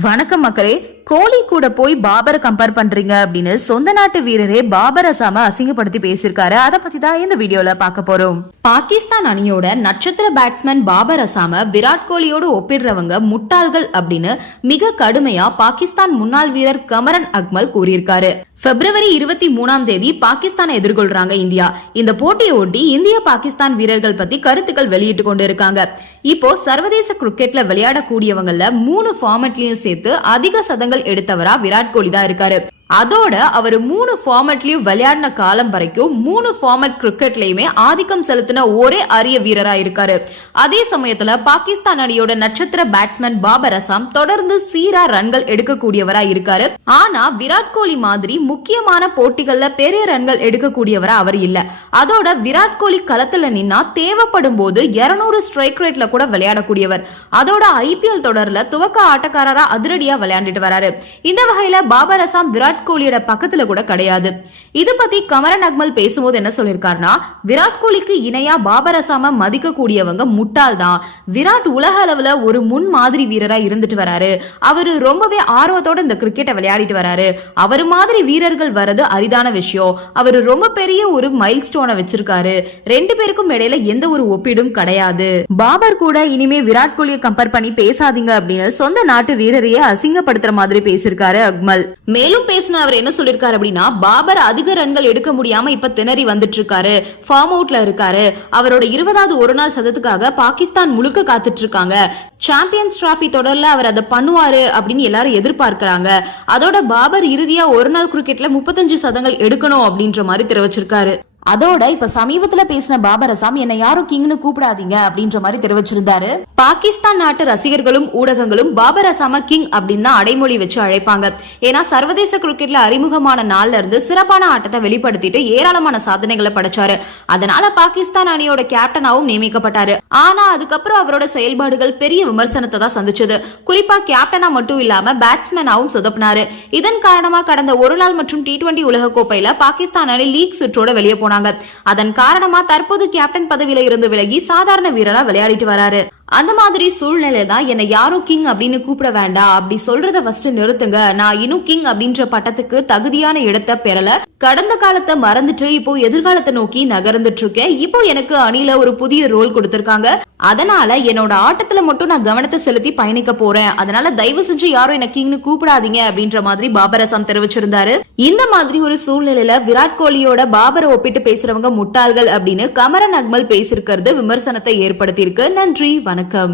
வணக்கம் மக்களே. கோலி கூட போய் பாபரை கம்பேர் பண்றீங்க அப்படின்னு சொந்த நாட்டு வீரரே பாபர் அசாம அசிங்கப்படுத்தி பேசியிருக்காரு. அத பத்தி தான் இந்த வீடியோல பார்க்க போறோம். பாகிஸ்தான் அணியோட நட்சத்திர பேட்ஸ்மேன் பாபர் அசாம விராட் கோலியோடு ஒப்பிடுறவங்க முட்டாள்கள் அப்படின்னு மிக கடுமையா பாகிஸ்தான் முன்னாள் வீரர் கமரன் அக்மல் கூறியிருக்காரு. பிப்ரவரி இருபத்தி மூணாம் தேதி பாகிஸ்தானை எதிர்கொள்றாங்க இந்தியா. இந்த போட்டியை ஒட்டி இந்திய பாகிஸ்தான் வீரர்கள் பத்தி கருத்துக்கள் வெளியிட்டு கொண்டு இருக்காங்க. இப்போ சர்வதேச கிரிக்கெட்ல விளையாடக்கூடியவங்கல மூணு ஃபார்மட்லயும் சேர்த்து அதிக எடுத்தவரா விராட் கோலி தான் இருக்காரு. அதோட அவர் மூணு ஃபார்மேட்லயும் விளையாடின காலம் வரைக்கும் மூணு ஃபார்மேட் கிரிக்கெட்லயுமே ஆதிக்கம் செலுத்தின ஒரே அரிய வீரரா இருக்காரு. அதே சமயத்துல பாகிஸ்தான் அணியோட நட்சத்திர பேட்ஸ்மேன் பாபர் அசாம் தொடர்ந்து சீரா ரன்கள் எடுக்கக்கூடியவரா இருக்காரு. ஆனா விராட் கோலி மாதிரி முக்கியமான போட்டிகள்ல பெரிய ரன்கள் எடுக்கக்கூடியவரா அவர் இல்ல. அதோட விராட் கோலி களத்துல நின்னா தேவைப்படும் போது இருநூறு ஸ்ட்ரைக் ரேட்ல கூட விளையாடக்கூடியவர். அதோட ஐபிஎல் தொடர்ல துவக்க ஆட்டக்காரரா அதிரடியா விளையாண்டுட்டு வராரு. இந்த வகையில பாபர் அசாம் விராட் விராட் கோலியோட பக்கத்துல கூட கிடையாது. இது பத்தி கமரன் அக்மல் பேசும்போது என்ன சொல்லிருக்காருன்னா விராட் கோலிக்கு இணையா பாபர் அசாம மதிக்க கூடியவங்க முட்டாள் தான். விராட் உலக அளவுல ஒரு முன் மாதிரி வீரரா இருந்துட்டு வராரு. அவரு ரொம்பவே ஆர்வத்தோட இந்த கிரிக்கெட்டை விளையாடிட்டு வராரு. அவர் மாதிரி வீரர்கள் வர்றது அரிதான விஷயம். அவரு ரொம்ப பெரிய ஒரு மைல் ஸ்டோனை வச்சிருக்காரு. ரெண்டு பேருக்கும் இடையில எந்த ஒரு ஒப்பீடும் கிடையாது. பாபர் கூட இனிமே விராட் கோலியை கம்பேர் பண்ணி பேசாதீங்க அப்படின்னு சொந்த நாட்டு வீரரையே அசிங்கப்படுத்துற மாதிரி பேசியிருக்காரு அக்மல். மேலும் பேசின அவர் என்ன சொல்லிருக்காரு அப்படின்னா பாபர் அதிக ரன்கள் எடுக்க முடியாம இப்ப திணறி வந்துட்டு இருக்காரு ஃபார்ம் அவுட்ல இருக்காரு. அவரோட இருபதாவது ஒரு நாள் சதத்துக்காக பாகிஸ்தான் முழுக்க காத்துட்டு இருக்காங்க சாம்பியன்ஸ் டிராஃபி தொடர்ல அவர் அதை பண்ணுவாரு அப்படின்னு எல்லாரும் எதிர்பார்க்கிறாங்க. அதோட பாபர் இறுதியா ஒரு நாள் கிரிக்கெட்ல முப்பத்தஞ்சு சதங்கள் எடுக்கணும் அப்படின்ற மாதிரி தெரிவிச்சிருக்காரு. அதோட இப்ப சமீபத்துல பேசின பாபர் அசாம் என்ன யாரும் கிங்னு கூப்பிடாதீங்க அப்படின்ற மாதிரி தெரிவிச்சிருந்தாரு. பாகிஸ்தான் நாட்டு ரசிகர்களும் ஊடகங்களும் பாபர் அசாம கிங் அப்படின்னு தான் அடைமொழி வச்சு அழைப்பாங்க. ஏன்னா சர்வதேச கிரிக்கெட்ல அறிமுகமான நாள்ல இருந்து சிறப்பான ஆட்டத்தை வெளிப்படுத்திட்டு ஏராளமான சாதனைகளை படைச்சாரு. அதனால பாகிஸ்தான் அணியோட கேப்டனாவும் நியமிக்கப்பட்டாரு. ஆனா அதுக்கப்புறம் அவரோட செயல்பாடுகள் பெரிய விமர்சனத்தை தான் சந்திச்சது. குறிப்பா கேப்டனா மட்டும் இல்லாம பேட்ஸ்மேனாவும் சொதப்பினாரு. இதன் காரணமா கடந்த ஒரு நாள் மற்றும் டி டுவெண்டி உலகக்கோப்பையில பாகிஸ்தான் அணி லீக் சுற்றோட வெளியே போனாங்க. அதன் காரணமா தற்போது கேப்டன் பதவியில இருந்து விலகி சாதாரண வீரரா விளையாடிட்டு வராரு. அந்த மாதிரி சூழ்நிலை தான் என்னை யாரும் கிங் அப்படின்னு கூப்பிட வேண்டாம். அப்படி சொல்றத ஃபர்ஸ்ட் நிறுத்துங்க. நான் இன்னும் கிங் அப்படின்ற பட்டத்துக்கு தகுதியான இடத்தை பெறல. கடந்த காலத்தை மறந்துட்டு இப்போ எதிர்காலத்தை நோக்கி நகர்ந்துட்டு இருக்கேன் இப்போ எனக்கு அணில ஒரு புதிய ரோல் கொடுத்திருக்காங்க. அதனால என்னோட ஆட்டத்துல மட்டும் நான் கவனத்தை செலுத்தி பயணிக்க போறேன். அதனால தயவு செஞ்சு யாரும் என்ன கிங்னு கூப்பிடாதீங்க அப்படின்ற மாதிரி பாபர் அசாம் தெரிவிச்சிருந்தாரு. இந்த மாதிரி ஒரு சூழ்நிலையில விராட் கோலியோட பாபரை ஒப்பிட்டு பேசுறவங்க முட்டாள்கள் அப்படின்னு கமரன் அக்மல் பேசியிருக்கிறது விமர்சனத்தை ஏற்படுத்தியிருக்கு. நன்றி வணக்கம். வணக்கம்